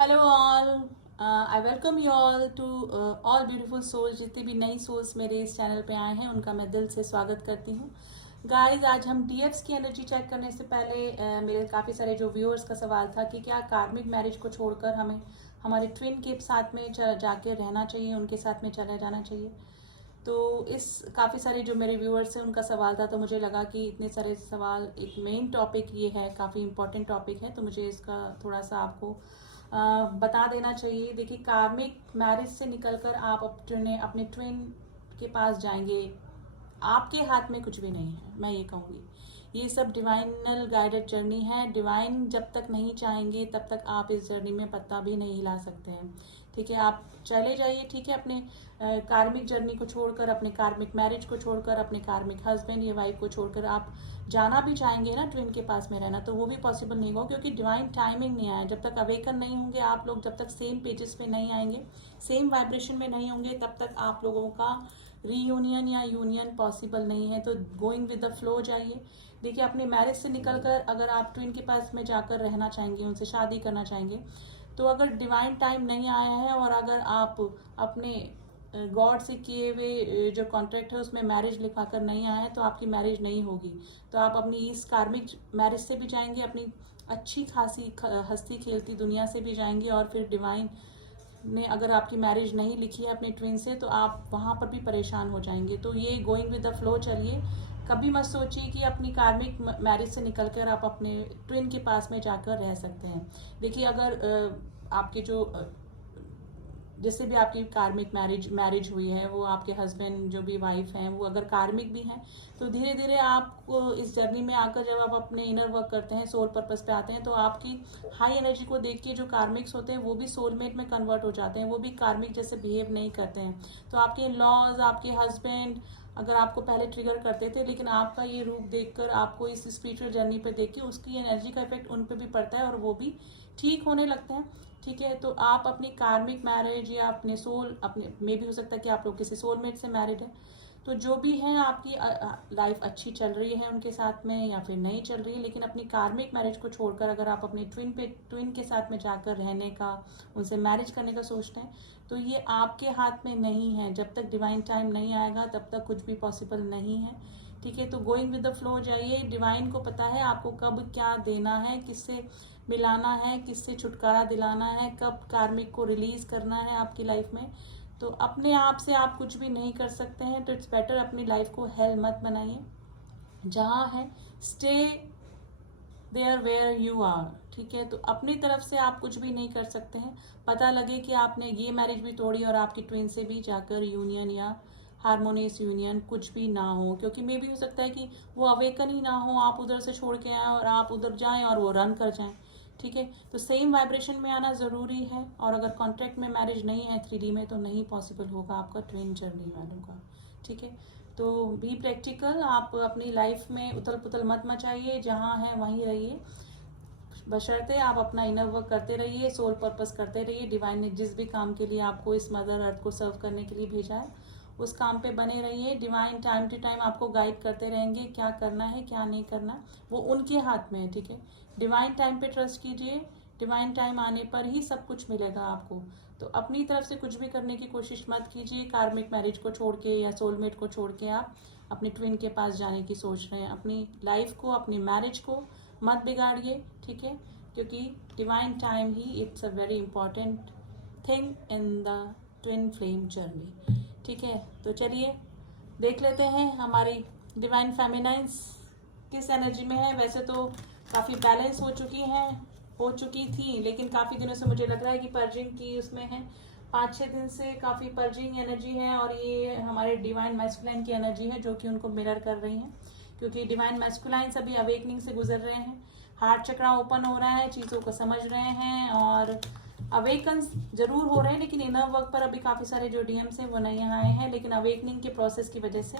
Hello all. I welcome you all to all beautiful souls. जितनी भी नई souls मेरे इस चैनल पे आए हैं उनका मैं दिल से स्वागत करती हूँ। गाइस, आज हम डीएफ्स की एनर्जी चेक करने से पहले मेरे काफ़ी सारे जो व्यूअर्स का सवाल था कि क्या कार्मिक मैरिज को छोड़कर हमें हमारे ट्विन के साथ में जाके रहना चाहिए, उनके साथ में चला जाना चाहिए। तो इस काफ़ी सारे जो मेरे व्यूअर्स हैं उनका सवाल था, तो मुझे लगा कि इतने सारे सवाल, एक मेन टॉपिक ये है, काफ़ी इंपॉर्टेंट टॉपिक है, तो मुझे इसका थोड़ा सा आपको बता देना चाहिए। देखिए, कार्मिक मैरिज से निकलकर आप अपने ट्विन के पास जाएंगे, आपके हाथ में कुछ भी नहीं है, मैं ये कहूँगी। ये सब डिवाइनल गाइडेड जर्नी है। डिवाइन जब तक नहीं चाहेंगे तब तक आप इस जर्नी में पत्ता भी नहीं हिला सकते हैं। ठीक है, आप चले जाइए। ठीक है, अपने कार्मिक जर्नी को छोड़कर, अपने कार्मिक मैरिज को छोड़कर, अपने कार्मिक हस्बैंड या वाइफ को छोड़कर आप जाना भी चाहेंगे ना ट्विन के पास में रहना, तो वो भी पॉसिबल नहीं होगा, क्योंकि डिवाइन टाइमिंग नहीं आया। जब तक अवेकन नहीं होंगे आप लोग, जब तक सेम पेजेस पे नहीं आएंगे, सेम वाइब्रेशन में नहीं होंगे, तब तक आप लोगों का रीयूनियन या यूनियन पॉसिबल नहीं है। तो गोइंग विद द फ्लो जाइए। देखिए, अपने मैरिज से निकलकर अगर आप ट्विन के पास में जाकर रहना चाहेंगे, उनसे शादी करना चाहेंगे, तो अगर डिवाइन टाइम नहीं आया है और अगर आप अपने गॉड से किए हुए जो कॉन्ट्रैक्ट है उसमें मैरिज लिखा कर नहीं आया है, तो आपकी मैरिज नहीं होगी। तो आप अपनी इस कार्मिक मैरिज से भी जाएंगे, अपनी अच्छी खासी हंसती खेलती दुनिया से भी जाएंगे, और फिर डिवाइन ने अगर आपकी मैरिज नहीं लिखी है अपने ट्विन से, तो आप वहाँ पर भी परेशान हो जाएंगे। तो ये गोइंग विद द फ्लो चलिए। कभी मत सोचिए कि अपनी कार्मिक मैरिज से निकलकर आप अपने ट्विन के पास में जाकर रह सकते हैं। देखिए, अगर आपके जो जिससे भी आपकी कार्मिक मैरिज हुई है, वो आपके हस्बैंड जो भी वाइफ हैं वो अगर कार्मिक भी हैं, तो धीरे धीरे आपको इस जर्नी में आकर जब आप अपने इनर वर्क करते हैं, सोल पर्पस पे आते हैं, तो आपकी हाई एनर्जी को देख के जो कार्मिक्स होते हैं वो भी सोलमेट में कन्वर्ट हो जाते हैं, वो भी कार्मिक जैसे बिहेव नहीं करते हैं। तो आपके लॉज, आपके हस्बैंड अगर आपको पहले ट्रिगर करते थे, लेकिन आपका ये रूप देखकर, आपको इस स्पिरिचुअल जर्नी पे देख के उसकी एनर्जी का इफेक्ट उन पे भी पड़ता है और वो भी ठीक होने लगते हैं। ठीक है, तो आप अपनी कार्मिक मैरिज या अपने सोल, अपने में भी हो सकता है कि आप लोग किसी सोलमेट से मैरिड है, तो जो भी है आपकी लाइफ अच्छी चल रही है उनके साथ में या फिर नहीं चल रही है, लेकिन अपनी कार्मिक मैरिज को छोड़कर अगर आप अपने ट्विन के साथ में जाकर रहने का, उनसे मैरिज करने का सोचते हैं, तो ये आपके हाथ में नहीं है। जब तक डिवाइन टाइम नहीं आएगा तब तक कुछ भी पॉसिबल नहीं है। ठीक है, तो गोइंग विद द फ्लो जाइए। डिवाइन को पता है आपको कब क्या देना है, किससे मिलाना है, किससे छुटकारा दिलाना है, कब कार्मिक को रिलीज करना है आपकी लाइफ में। तो अपने आप से आप कुछ भी नहीं कर सकते हैं, तो इट्स बेटर अपनी लाइफ को हेल मत बनाइए। जहाँ है, stay there where you are. ठीक है, तो अपनी तरफ से आप कुछ भी नहीं कर सकते हैं। पता लगे कि आपने ये मैरिज भी तोड़ी और आपकी ट्विन से भी जाकर यूनियन या हारमोनियस यूनियन कुछ भी ना हो, क्योंकि मे भी हो सकता है कि वो अवेकन ही ना हो, आप उधर से छोड़ के आए और आप उधर जाएं और वो रन कर जाएं। ठीक है, तो सेम वाइब्रेशन में आना ज़रूरी है, और अगर कॉन्ट्रैक्ट में मैरिज नहीं है 3D में, तो नहीं पॉसिबल होगा आपका ट्विन जर्नी वालों का। ठीक है, तो बी प्रैक्टिकल। आप अपनी लाइफ में उथल पुथल मत मचाइए, जहाँ है वहीं रहिए, बशर्ते आप अपना इनर वर्क करते रहिए, सोल पर्पस करते रहिए। डिवाइन ने जिस भी काम के लिए आपको इस मदर अर्थ को सर्व करने के लिए भेजा है, उस काम पे बने रहिए। डिवाइन टाइम टू टाइम आपको गाइड करते रहेंगे, क्या करना है क्या नहीं करना, वो उनके हाथ में है। ठीक है, डिवाइन टाइम पे ट्रस्ट कीजिए, डिवाइन टाइम आने पर ही सब कुछ मिलेगा आपको। तो अपनी तरफ से कुछ भी करने की कोशिश मत कीजिए। कार्मिक मैरिज को छोड़ के या सोलमेट को छोड़ के आप अपने ट्विन के पास जाने की सोच रहे हैं, अपनी लाइफ को, अपनी मैरिज को मत बिगाड़िए। ठीक है, क्योंकि divine time he it's a very important thing in the twin flame journey. ठीक है, तो चलिए देख लेते हैं हमारी डिवाइन फेमिनाइंस किस एनर्जी में है। वैसे तो काफ़ी बैलेंस हो चुकी थी, लेकिन काफ़ी दिनों से मुझे लग रहा है कि पर्जिंग की उसमें है। 5-6 दिन से काफ़ी पर्जिंग एनर्जी है, और ये हमारे डिवाइन मैस्कुलाइन की एनर्जी है जो कि उनको मिरर कर रही हैं, क्योंकि डिवाइन मैस्कुलाइन सभी अवेकनिंग से गुजर रहे हैं। हार्ट चक्रा ओपन हो रहा है, चीज़ों को समझ रहे हैं और अवेकन जरूर हो रहे हैं, लेकिन इनर वर्क पर अभी काफ़ी सारे जो डीएम्स हैं वो नहीं आए हैं, लेकिन अवेकनिंग के प्रोसेस की वजह से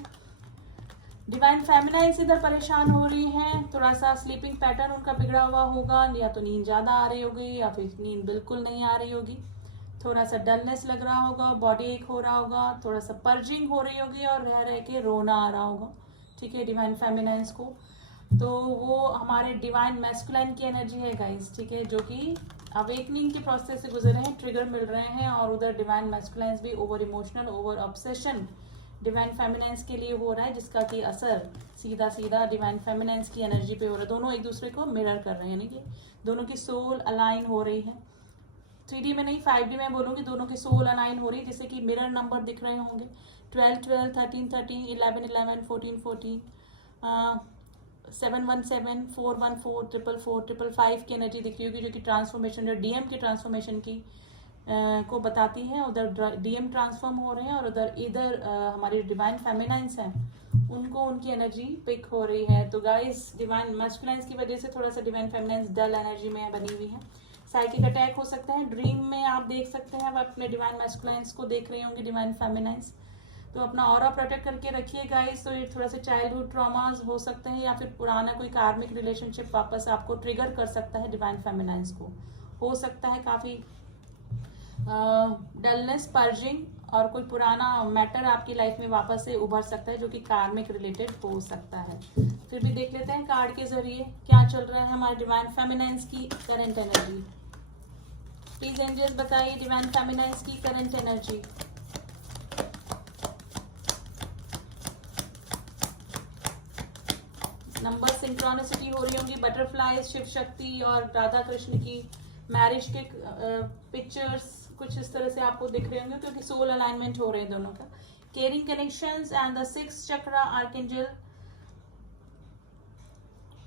डिवाइन फेमिनाइन इधर परेशान हो रही हैं। थोड़ा सा स्लीपिंग पैटर्न उनका बिगड़ा हुआ होगा, या तो नींद ज़्यादा आ रही होगी या फिर नींद बिल्कुल नहीं आ रही होगी। थोड़ा सा डलनेस लग रहा होगा, बॉडी एक हो रहा होगा, थोड़ा सा पर्जिंग हो रही होगी और रह रह के रोना आ रहा होगा। ठीक है, डिवाइन फेमिनाइंस को, तो वो हमारे डिवाइन मैस्कुलाइन की एनर्जी है गाइस। ठीक है, जो कि अवेकनिंग के प्रोसेस से गुजर रहे हैं, ट्रिगर मिल रहे हैं, और उधर डिवाइन मैस्कुलाइंस भी over emotional, over obsession divine feminines के लिए हो रहा है, जिसका कि असर सीधा सीधा डिवाइन फेमिनाइंस की एनर्जी पे हो रहा है। दोनों एक दूसरे को मिरर कर रहे हैं, यानी कि दोनों की सोल अलाइन हो रही है। 3D में नहीं, 5D में बोलूँगी, दोनों की सोल अलाइन हो रही है, जैसे कि मिरर नंबर दिख रहे होंगे, 12 12, 13 13, 11 11, 14 14, 717, 414, 444, 555 की एनर्जी दिख रही होगी, जो कि ट्रांसफॉर्मेशन, जो डीएम की ट्रांसफॉर्मेशन की को बताती है। उधर डीएम ट्रांसफॉर्म हो रहे हैं, और उधर इधर हमारी डिवाइन फेमिनाइंस हैं, उनको उनकी एनर्जी पिक हो रही है। तो गाइस, डिवाइन मैस्कुलाइंस की वजह से थोड़ा सा डिवाइन फेमिनाइंस डल एनर्जी में बनी हुई है। साइकिक अटैक हो सकते हैं, ड्रीम में आप देख सकते हैं, आप अपने डिवाइन मैस्कुलाइंस को देख रहे होंगे, डिवाइन फेमिनाइंस। तो अपना ऑरा प्रोटेक्ट करके रखिए गाइस। तो ये थोड़ा सा चाइल्डहुड ट्रॉमास हो सकते हैं, या फिर पुराना कोई कार्मिक रिलेशनशिप वापस आपको ट्रिगर कर सकता है डिवाइन फेमिनाइंस को। हो सकता है काफ़ी डलनेस, पर्जिंग, और कोई पुराना मैटर आपकी लाइफ में वापस से उभर सकता है, जो कि कार्मिक रिलेटेड हो सकता है। फिर भी देख लेते हैं कार्ड के जरिए क्या चल रहा है हमारे डिवाइन फेमिनाइंस की करंट एनर्जी। प्लीज एंजल्स बताइए डिवाइन फेमिनाइंस की करंट एनर्जी। नंबर सिंक्रोनिसिटी हो रही होंगी, बटरफ्लाई, शिव शक्ति और राधा कृष्ण की मैरिज के पिक्चर्स कुछ इस तरह से आपको दिख रहे होंगे, क्योंकि सोल अलाइनमेंट हो रहे हैं दोनों का। Caring connections and the 6 chakra archangel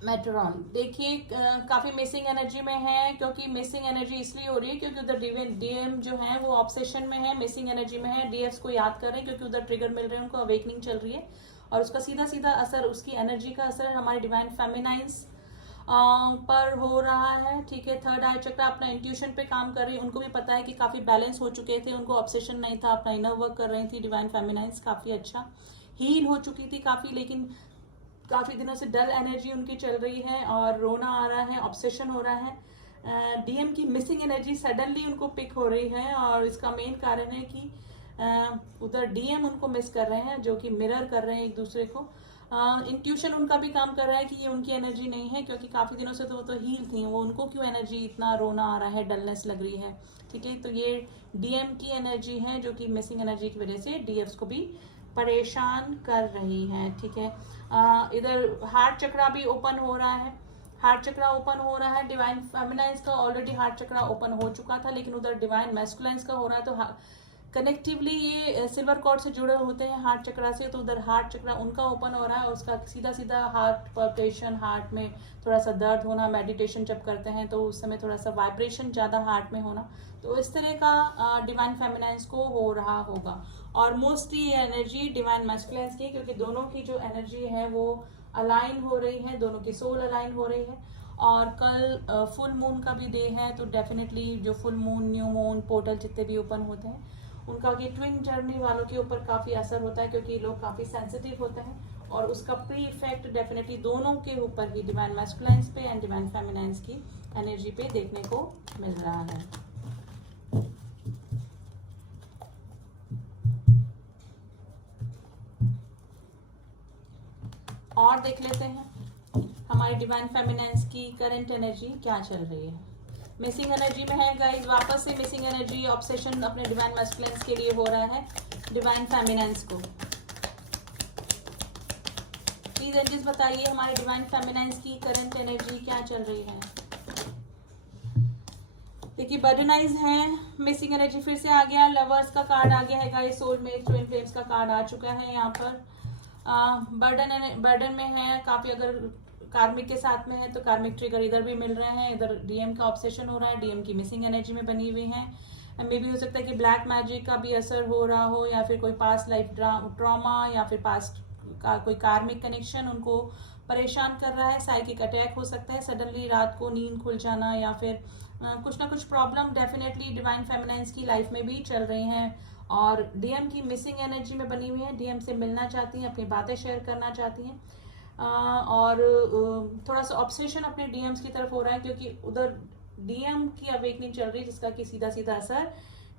Metatron. देखिए काफी मिसिंग एनर्जी में है, क्योंकि मिसिंग एनर्जी इसलिए हो रही है क्योंकि उधर डीएम जो है वो ऑब्सेशन में है, मिसिंग एनर्जी में है, डीएफ्स को याद कर रहे हैं, क्योंकि उधर ट्रिगर मिल रहे हैं, उनको अवेकनिंग चल रही है, और उसका सीधा सीधा असर, उसकी एनर्जी का असर हमारे डिवाइन फेमिनाइंस पर हो रहा है। ठीक है, थर्ड आई चक्र अपना इंट्यूशन पे काम कर रही है, उनको भी पता है कि काफी बैलेंस हो चुके थे, उनको ऑब्सेशन नहीं था, अपना इनर वर्क कर रही थी डिवाइन फेमिनाइंस, काफी अच्छा हील हो चुकी थी काफी, लेकिन काफी दिनों से डल एनर्जी उनकी चल रही है, और रोना आ रहा है, ऑब्सेशन हो रहा है। डीएम की मिसिंग एनर्जी सडनली उनको पिक हो रही है, और इसका मेन कारण है कि उधर डीएम उनको मिस कर रहे हैं, जो कि मिरर कर रहे हैं एक दूसरे को। इंट्यूशन उनका भी काम कर रहा है कि ये उनकी एनर्जी नहीं है, क्योंकि काफी दिनों से तो वो तो हील थी, वो उनको क्यों एनर्जी इतना रोना आ रहा है, डलनेस लग रही है। ठीक है, तो ये डीएम की एनर्जी है, जो कि मिसिंग एनर्जी की वजह से डीएफ्स को भी परेशान कर रही है। ठीक है, इधर हार्ट चक्रा भी ओपन हो रहा है, हार्ट चक्रा ओपन हो रहा है। डिवाइन फेमिनाइंस का ऑलरेडी हार्ट चक्रा ओपन हो चुका था, लेकिन उधर डिवाइन मैस्कुलाइंस का हो रहा है, तो कनेक्टिवली ये सिल्वर कॉर्ड से जुड़े होते हैं हार्ट चक्रा से, तो उधर हार्ट चक्रा उनका ओपन हो रहा है, और उसका सीधा सीधा हार्ट पल्पेशन, हार्ट में थोड़ा सा दर्द होना, मेडिटेशन जब करते हैं तो उस समय थोड़ा सा वाइब्रेशन ज़्यादा हार्ट में होना, तो इस तरह का डिवाइन फेमिनाइंस को हो रहा होगा। और मोस्टली एनर्जी डिवाइन मैस्कुलाइंस की, क्योंकि दोनों की जो एनर्जी है वो अलाइन हो रही है, दोनों की सोल अलाइन हो रही है। और कल फुल मून का भी डे है, तो डेफिनेटली जो full moon, new moon, portal जितने भी ओपन होते हैं, उनका कि ट्विन जर्नी वालों के ऊपर काफ़ी असर होता है, क्योंकि लोग काफ़ी सेंसिटिव होते हैं, और उसका प्री इफेक्ट डेफिनेटली दोनों के ऊपर ही, डिवाइन मैस्कुलाइंस पे एंड डिवाइन फेमिनाइंस की एनर्जी पे देखने को मिल रहा है। और देख लेते हैं हमारी डिवाइन फेमिनाइंस की करंट एनर्जी क्या चल रही है। मिसिंग एनर्जी में है गाइस, वापस से मिसिंग एनर्जी, ऑब्सेशन अपने डिवाइन मैस्कुलाइंस के लिए हो रहा है डिवाइन फेमिनाइंस को। प्लीज एंजल्स बताइए हमारे डिवाइन फेमिनाइंस की करंट एनर्जी क्या चल रही है। देखिए बर्डनाइज है, मिसिंग एनर्जी फिर से आ गया, लवर्स का कार्ड आ गया है गाइस, सोलमेट, ट्विन फ्लेम्स का कार्ड आ चुका है यहाँ पर। बर्डन में है काफी, अगर कार्मिक के साथ में है तो कार्मिक ट्रिगर इधर भी मिल रहे हैं, इधर डीएम का ऑब्सेशन हो रहा है, डीएम की मिसिंग एनर्जी में बनी हुई है। मे भी हो सकता है कि ब्लैक मैजिक का भी असर हो रहा हो, या फिर कोई पास्ट लाइफ ट्रॉमा, या फिर पास्ट का कोई कार्मिक कनेक्शन उनको परेशान कर रहा है। साइकिक अटैक हो सकता है, सडनली रात को नींद खुल जाना, या फिर कुछ ना कुछ प्रॉब्लम डेफिनेटली डिवाइन फेमिनाइंस की लाइफ में भी चल रही हैं, और डीएम की मिसिंग एनर्जी में बनी हुई है, डीएम से मिलना चाहती हैं, अपनी बातें शेयर करना चाहती हैं, और थोड़ा सा ऑब्सेशन अपने डीएम्स की तरफ हो रहा है, क्योंकि उधर डीएम की अवेकनिंग चल रही है, जिसका कि सीधा सीधा असर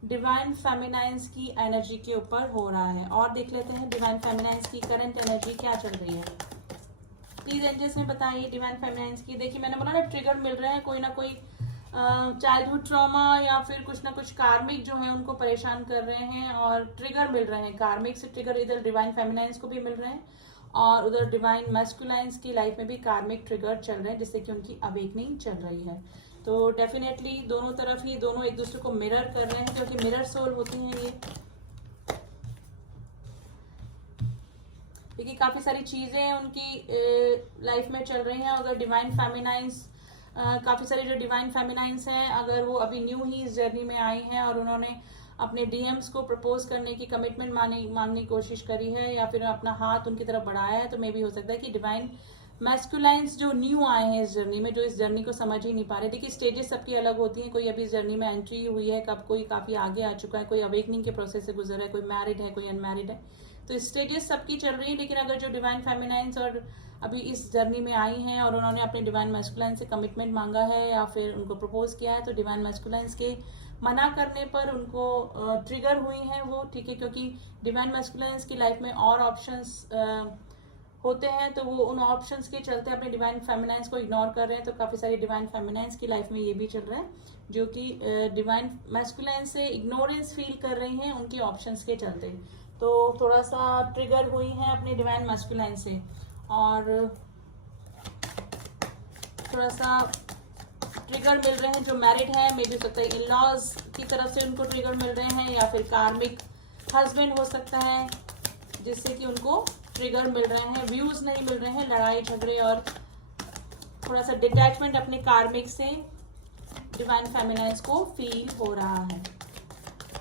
डिवाइन फेमिनाइंस की एनर्जी के ऊपर हो रहा है। और देख लेते हैं डिवाइन फेमिनाइंस की करंट एनर्जी क्या चल रही है। प्लीज एंजल्स में बताइए डिवाइन फेमिनाइंस की। देखिए मैंने बोला ना, ट्रिगर मिल रहे हैं, कोई ना कोई चाइल्डहुड ट्रॉमा या फिर कुछ ना कुछ कार्मिक जो है उनको परेशान कर रहे हैं और ट्रिगर मिल रहे हैं। कार्मिक से ट्रिगर इधर डिवाइन फेमिनाइंस को भी मिल रहे हैं और उधर डिवाइन मैस्कुलाइंस की लाइफ में भी कार्मिक ट्रिगर चल रहे हैं, जिससे कि उनकी अवेकनिंग चल रही है। तो डेफिनेटली दोनों तरफ ही दोनों एक दूसरे को मिरर कर रहे हैं, क्योंकि मिरर सोल होती हैं ये। देखिए काफी सारी चीजें उनकी लाइफ में चल रही हैं। अगर डिवाइन फेमिनाइंस काफी सारे जो डिवाइन फेमिनाइंस हैं, अगर वो अभी न्यू ही इस जर्नी में आई हैं और उन्होंने अपने डीएम्स को प्रपोज करने की कमिटमेंट मांगने की कोशिश करी है या फिर अपना हाथ उनकी तरफ बढ़ाया है, तो मे भी हो सकता है कि डिवाइन मैस्कुलाइंस जो न्यू आए हैं इस जर्नी में, जो इस जर्नी को समझ ही नहीं पा रहे। देखिए स्टेजेस सबकी अलग होती हैं। कोई अभी इस जर्नी में एंट्री हुई है, कब कोई काफी आगे आ चुका है, कोई अवेकनिंग के प्रोसेस से गुजर है, कोई मैरिड है, कोई अनमैरिड है। तो स्टेजेस सबकी चल रही है। लेकिन अगर जो डिवाइन फेमिनाइंस और अभी इस जर्नी में आई हैं और उन्होंने अपने डिवाइन मैस्कुलाइन से कमिटमेंट मांगा है या फिर उनको प्रपोज किया है, तो डिवाइन मैस्कुलाइंस के मना करने पर उनको ट्रिगर हुई हैं वो, ठीक है। क्योंकि डिवाइन मैस्कुलाइंस की लाइफ में और ऑप्शंस होते हैं, तो वो उन ऑप्शंस के चलते अपने डिवाइन फेमिनाइंस को इग्नोर कर रहे हैं। तो काफी सारी डिवाइन फेमिनाइंस की लाइफ में ये भी चल रहा है, जो कि डिवाइन मैस्कुलाइन से इग्नोरेंस फील कर रही हैं उनके ऑप्शंस के चलते। तो थोड़ा सा ट्रिगर हुई हैं अपने डिवाइन मैस्कुलाइन से और थोड़ा सा ट्रिगर मिल रहे हैं जो मैरिड है। मे भी हो सकता है इन लॉज की तरफ से उनको ट्रिगर मिल रहे हैं या फिर कार्मिक हस्बैंड हो सकता है जिससे कि उनको ट्रिगर मिल रहे हैं। व्यूज नहीं मिल रहे हैं, लड़ाई झगड़े और थोड़ा सा डिटैचमेंट अपने कार्मिक से डिवाइन फेमिनाइंस को फील हो रहा है।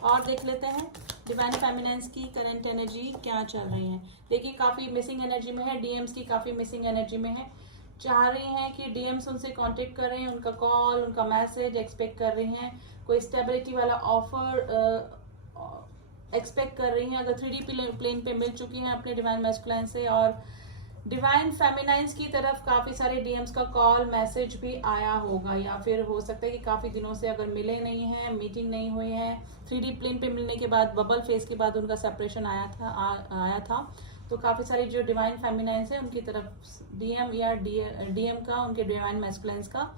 और देख लेते हैं डिवाइन फेमिनाइंस की करंट एनर्जी क्या चल रही है। देखिए काफी मिसिंग एनर्जी में है, डीएम्स की काफी मिसिंग एनर्जी में है। चाह रही हैं कि डीएम्स उनसे कांटेक्ट कर रहे हैं, उनका कॉल, उनका मैसेज एक्सपेक्ट कर रही हैं, कोई स्टेबिलिटी वाला ऑफर एक्सपेक्ट कर रही हैं। अगर 3D प्लेन पे मिल चुकी हैं अपने डिवाइन मैस्कुलाइन से और डिवाइन फेमिनाइंस की तरफ काफी सारे डीएम्स का कॉल मैसेज भी आया होगा, या फिर हो सकता है कि काफी दिनों से अगर मिले नहीं हैं, मीटिंग नहीं हुई है, 3D प्लेन पे मिलने के बाद बबल फेस के बाद उनका सेपरेशन आया था। तो काफी सारी जो डिवाइन फेमिनाइंस है उनकी तरफ डीएम या डीएम का, उनके डिवाइन मैस्कुलाइंस का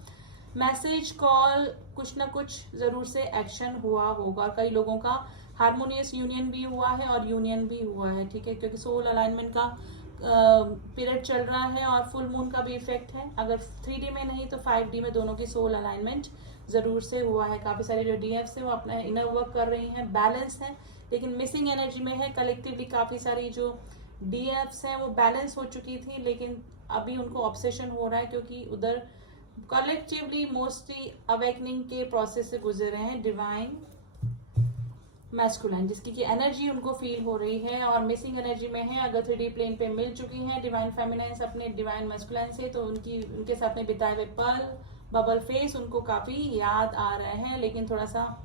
मैसेज, कॉल, कुछ ना कुछ जरूर से एक्शन हुआ होगा। कई लोगों का हार्मोनियस यूनियन भी हुआ है और यूनियन भी हुआ है, ठीक है। क्योंकि सोल अलाइनमेंट का पीरियड चल रहा है और फुल मून का भी इफेक्ट है। अगर 3D में नहीं तो 5D में दोनों की सोल अलाइनमेंट जरूर से हुआ है। काफी सारे जो डीएफ्स है वो अपना इनर वर्क कर रही हैं, बैलेंस है, लेकिन मिसिंग एनर्जी में है। कलेक्टिवली काफी सारी जो डीएफ्स हैं वो बैलेंस हो चुकी थी, लेकिन अभी उनको ऑब्सेशन हो रहा है क्योंकि उधर कलेक्टिवली मोस्टली अवेकनिंग के प्रोसेस से गुजर रहे हैं डिवाइन मैस्कुलाइन, जिसकी की एनर्जी उनको फील हो रही है और मिसिंग एनर्जी में है। अगर 3D प्लेन पे मिल चुकी हैं डिवाइन फेमिनाइंस अपने डिवाइन मैस्कुलाइन से, तो उनके साथ में बिताए हुए पल, बबल फेस उनको काफी याद आ रहे हैं, लेकिन थोड़ा सा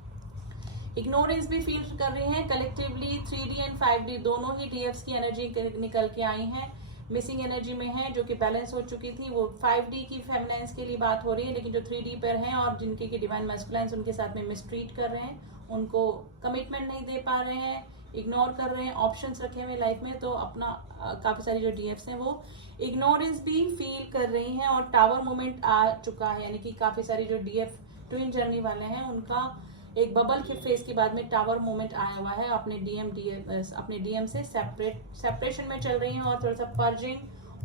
इग्नोरेंस भी फील कर रही हैं। कलेक्टिवली 3D एंड 5D दोनों ही डीएफ्स की एनर्जी निकल के आई हैं, मिसिंग एनर्जी में है, जो कि बैलेंस हो चुकी थी। वो 5D की फेमिनाइंस के लिए बात हो रही है, लेकिन जो 3D पर हैं और जिनके की डिवाइन मैस्कुलाइंस उनके साथ में मिसट्रीट कर रहे हैं, उनको कमिटमेंट नहीं दे पा रहे हैं, इग्नोर कर रहे हैं, ऑप्शंस रखे हुए लाइफ में, तो अपना काफी सारी जो डीएफ्स हैं वो इग्नोरेंस भी फील कर रही हैं। और टावर मोमेंट आ चुका है, यानी कि काफी सारी जो डीएफ ट्विन जर्नी वाले हैं उनका एक बबल के फेस के बाद में टावर मोमेंट आया हुआ है। अपने डीएम से सेपरेशन में चल रही हैं और थोड़ा सा पर्जिंग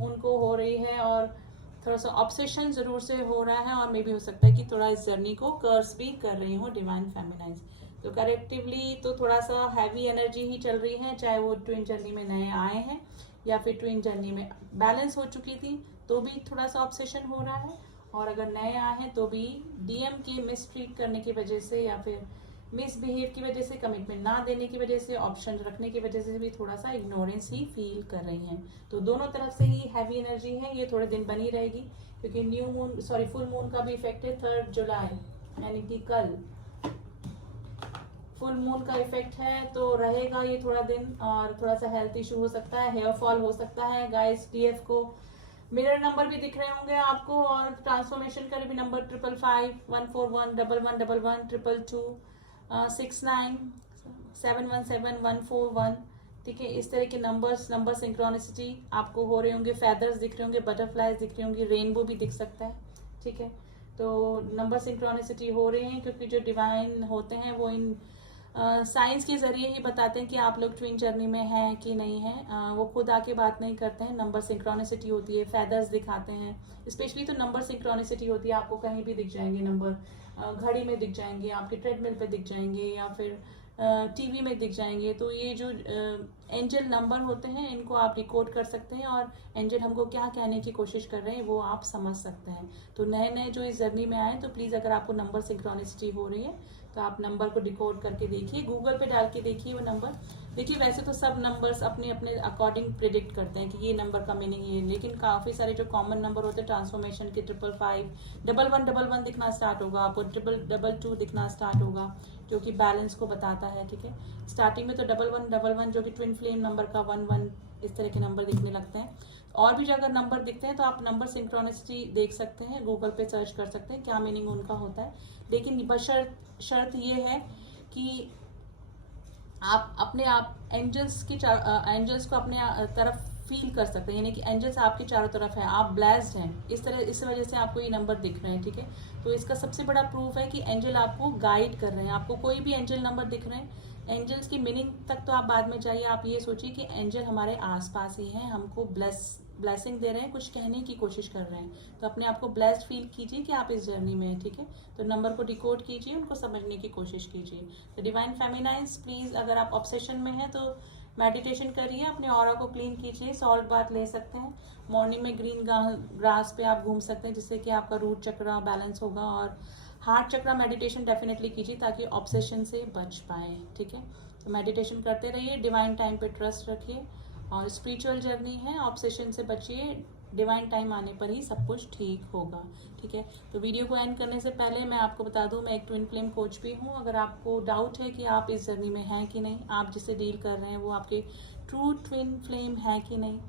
उनको हो रही है और थोड़ा सा ऑब्सेशन जरूर से हो रहा है। और मे भी हो सकता है कि थोड़ा इस जर्नी को कर्स भी कर रही हो डिवाइन फेमिनाइंस। तो करेक्टिवली तो थोड़ा सा हैवी एनर्जी ही चल रही है, चाहे वो ट्विन जर्नी में नए आए हैं या फिर ट्विन जर्नी में बैलेंस हो चुकी थी तो भी थोड़ा सा ऑब्सेशन हो रहा है, और अगर नए आए हैं तो भी डीएम की मिसट्रीट करने की वजह से या फिर मिसबिहेव की वजह से, कमिटमेंट ना देने की वजह से, ऑप्शन रखने की वजह से भी थोड़ा सा इग्नोरेंस ही फील कर रही हैं। तो दोनों तरफ से ही हैवी एनर्जी है, ये थोड़े दिन बनी रहेगी क्योंकि फुल मून का भी इफेक्ट है 3 जुलाई, यानी कि कल फुल मून का इफेक्ट है, तो रहेगा ये थोड़ा दिन। और थोड़ा सा हेल्थ इशू हो सकता है, हेयर फॉल हो सकता है। गाइस डीएफ को मिरर नंबर भी दिख रहे होंगे आपको, और ट्रांसफॉर्मेशन का भी नंबर 555-141-11-269-717-141, ठीक है। इस तरह के नंबर सिंक्रोनिसिटी आपको हो रहे होंगे। फेदर्स दिख रहे होंगे, बटरफ्लाइज दिख रही होंगी, रेनबो भी दिख सकता है, ठीक है। तो नंबर सिंक्रोनिसिटी हो रहे हैं क्योंकि जो डिवाइन होते हैं वो इन साइंस के जरिए ही बताते हैं कि आप लोग ट्विन जर्नी में हैं कि नहीं हैं। वो खुद आके बात नहीं करते हैं। नंबर सिंक्रोनिसिटी होती है, फेदर्स दिखाते हैं, स्पेशली तो नंबर सिंक्रोनिसिटी होती है। आपको कहीं भी दिख जाएंगे नंबर, घड़ी में दिख जाएंगे, आपके ट्रेडमिल पे दिख जाएंगे, या फिर टीवी में दिख जाएंगे। तो ये जो एंजल नंबर होते हैं इनको आप डिकोड कर सकते हैं और एंजल हमको क्या कहने की कोशिश कर रहे हैं वो आप समझ सकते हैं। तो नए नए जो इस जर्नी में आए तो प्लीज़ अगर आपको नंबर सिंक्रोनिसिटी हो रही है तो आप नंबर को डिकोड करके देखिए, गूगल पे डाल के देखिए वो नंबर। देखिए वैसे तो सब नंबर्स अपने अपने अकॉर्डिंग प्रिडिक्ट करते हैं कि ये नंबर का मीनिंग ये, लेकिन काफ़ी सारे जो कॉमन नंबर होते हैं ट्रांसफॉर्मेशन के 555, 1111 दिखना स्टार्ट होगा आपको, 222 दिखना स्टार्ट होगा जो कि बैलेंस को बताता है। ठीक है, स्टार्टिंग में तो 1111 जो कि ट्विन फ्लेम नंबर का 11 इस तरह के नंबर दिखने लगते हैं। और भी अगर नंबर दिखते हैं तो आप नंबर सिंक्रोनिसिटी देख सकते हैं, गूगल पे सर्च कर सकते हैं क्या मीनिंग उनका होता है। लेकिन शर्त ये है कि आप अपने आप एंजल्स को अपने तरफ फील कर सकते हैं, यानी कि एंजल्स आपके चारों तरफ है, आप ब्लेस्ड हैं। इस वजह से आपको ये नंबर दिख रहे हैं। ठीक है, तो इसका सबसे बड़ा प्रूफ है कि एंजल आपको गाइड कर रहे हैं। आपको कोई भी एंजल नंबर दिख रहे हैं, एंजल्स की मीनिंग तक तो आप बाद में जाइए, आप ये सोचिए कि एंजल हमारे आसपास ही हैं, हमको ब्लेसिंग दे रहे हैं, कुछ कहने की कोशिश कर रहे हैं। तो अपने आप को ब्लेस्ड फील कीजिए कि आप इस जर्नी में हैं। ठीक है, तो नंबर को डिकोड कीजिए, उनको समझने की कोशिश कीजिए। तो डिवाइन फेमिनाइंस प्लीज़, अगर आप ऑब्सेशन में हैं तो मेडिटेशन करिए, अपने ऑरा को क्लीन कीजिए, सॉल्ट बाथ ले सकते हैं, मॉर्निंग में ग्रीन ग्रास पे आप घूम सकते हैं जिससे कि आपका रूट चक्र बैलेंस होगा। और हार्ट चक्र मेडिटेशन डेफिनेटली कीजिए ताकि ऑब्सेशन से बच पाए। ठीक है, तो मेडिटेशन करते रहिए, डिवाइन टाइम पे ट्रस्ट रखिए, और स्पिरिचुअल जर्नी है, ऑब्सेशन से बचिए, डिवाइन टाइम आने पर ही सब कुछ ठीक होगा। ठीक है, तो वीडियो को एंड करने से पहले मैं आपको बता दूं, मैं एक ट्विन फ्लेम कोच भी हूं। अगर आपको डाउट है कि आप इस जर्नी में हैं कि नहीं, आप जिससे डील कर रहे हैं वो आपके ट्रू ट्विन फ्लेम है कि नहीं,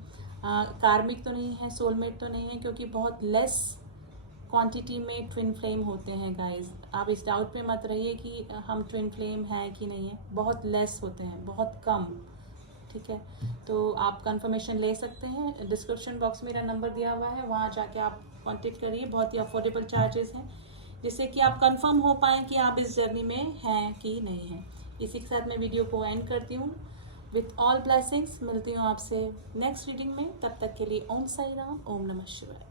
कार्मिक तो नहीं है, सोलमेट तो नहीं है, क्योंकि बहुत लेस क्वांटिटी में ट्विन फ्लेम होते हैं गाइस। आप इस डाउट पे मत रहिए कि हम ट्विन फ्लेम हैं कि नहीं है, बहुत लेस होते हैं, बहुत कम। ठीक है, तो आप कंफर्मेशन ले सकते हैं, डिस्क्रिप्शन बॉक्स में मेरा नंबर दिया हुआ है, वहाँ जाके आप कांटेक्ट करिए। बहुत ही अफोर्डेबल चार्जेस हैं जिससे कि आप कंफर्म हो पाएँ कि आप इस जर्नी में हैं कि नहीं हैं। इसी के साथ मैं वीडियो को एंड करती हूँ। विथ ऑल ब्लेसिंग्स मिलती हूँ आपसे नेक्स्ट रीडिंग में, तब तक के लिए ओम साई राम, ओम नमः शिवाय।